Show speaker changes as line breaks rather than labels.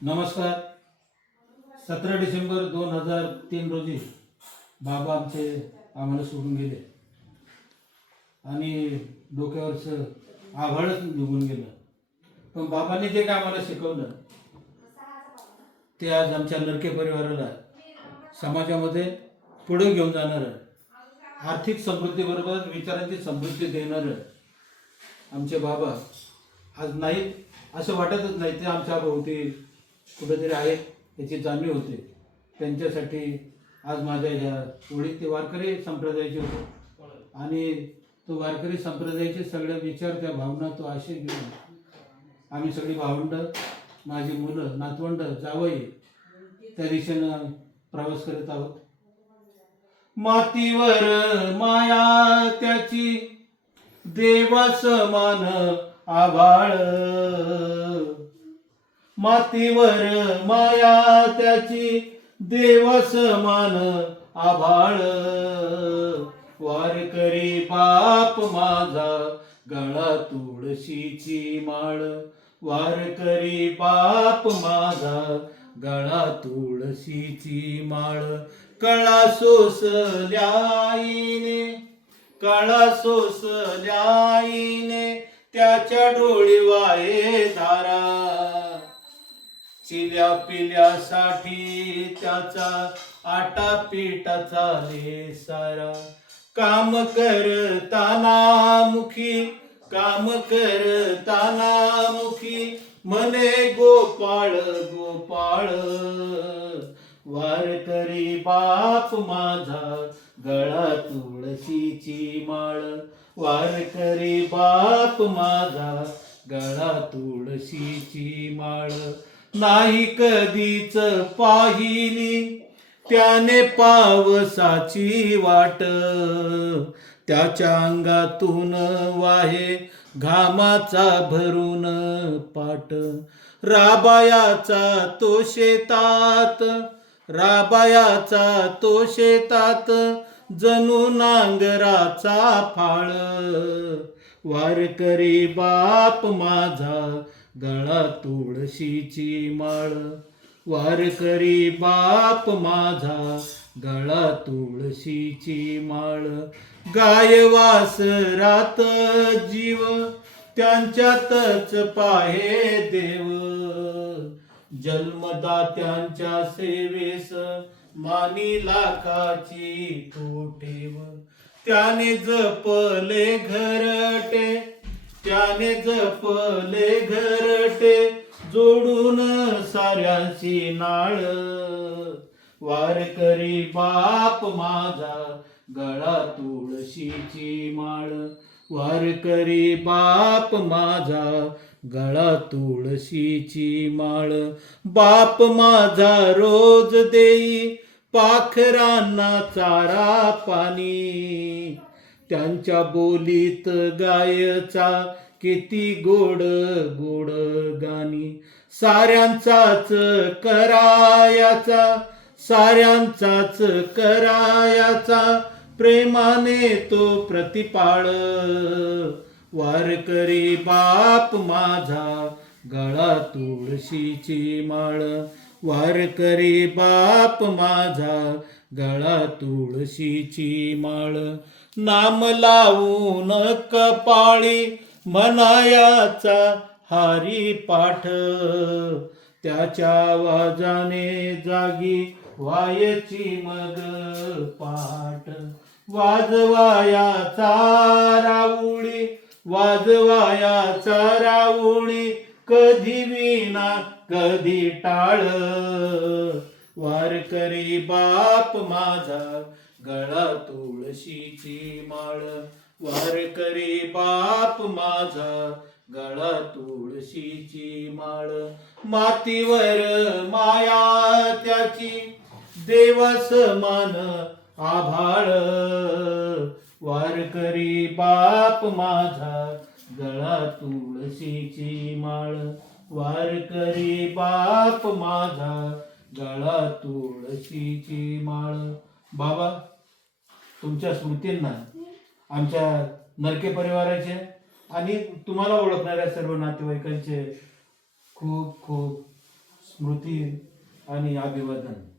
नमस्कार. सतरा डिसेंबर दोन हजार तीन रोजी बाबा आमचे आम्हाला सोडून गेले. आणि डोक्यावरचं आव्हाडच निघून गेलं. पण बाबांनी जे काय आम्हाला शिकवलं ते आज आमच्या नरके परिवाराला समाजामध्ये पुढे घेऊन जाणार आहे आर्थिक समृद्धीबरोबर विचारांची समृद्धी देणारं आमचे बाबा आज नाहीत असं वाटतच नाही ते आमच्या भोवती कुठेतरी आहेत याची जाणीव होते. त्यांच्यासाठी आज माझ्या ह्या ओळीत ते वारकरी संप्रदायाचे होते. आणि तो वारकरी संप्रदायाचे सगळे विचार त्या भावना तो आशय घेऊन आम्ही सगळी भावंड माझी मुलं नातवंड जावई त्या दिशेनं प्रवास करत आहोत. मातीवर माया त्याची देवा समान आभाळ. मातीवर माया त्याची देवसमान आभाळ. वारकरी बाप माझा गळा तुळशीची माळ. वारकरी बाप माझा गळा तुळशीची माळ. कळा सोसल्याईने कळा सोसल्याईने त्याच्या डोळी वाये धारा चिल्या पिल्यासाठी त्याचा आटा पिटाचा ले सारा काम करताना मुखी काम करताना मुखी मने गोपाळ गोपाळ. वारकरी बाप माझा गळा तुळशीची माळ. वारकरी बाप माझा गळा तुळशीची माळ. नाही कधीच पाहिली. त्याने पावसाची वाट. त्याच्या अंगातून वाहे घामाचा भरून पाट. राबायाचा तो शेतात राबायाचा तो शेतात जणू नांगराचा फाळ. वारकरी बाप माझा गळा तुळशीची माळ. वारकरी बाप माझा गळा तुळशीची माळ. गाय वासरात जीव त्यांच्यातच पाहे देव. जन्मदात्यांच्या सेवेस मानी लाखाची तो ठेव. त्याने जपले घरटे त्याने जपले घरटे जोडून साऱ्यांशी नाळ. वारकरी बाप माझा गळा तुळशीची माळ. वारकरी बाप माझा गळा तुळशीची माळ. बाप माझा रोज देई पाखरांना चारा पाणी. त्यांच्या बोलीत गायचा किती गोड गोड गाणी. साऱ्यांचाच करायाचा साऱ्यांचाच करायाचा प्रेमाने तो प्रतिपाळ. वारकरी बाप माझा गळा तुळशीची माळ. वारकरी बाप माझा गळा तुळशीची माळ. नाम लावून कपाळी मनायाचा हारी पाठ. त्याच्या आवाजाने जागी वायची मग पाठ. वाजवायाचा राऊळी वाजवायाचा राऊळी कधी विना कधी टाळ. वारकरी बाप माझा गळा तुळशीची माळ. वारकरी बाप माझा गळा तुळशीची माळ. मातीवर माया त्याची देवसमान आभाळ. वारकरी बाप माझा गळा तुळशीची माळ. वारकरी बाप माझा गळा तुळशीची माळ. बाबा तुमच्या स्मृतींना आमच्या नरके परिवाराचे आणि तुम्हाला ओळखणाऱ्या सर्व नातेवाईकांचे खूप खूप स्मृती आणि अभिवादन.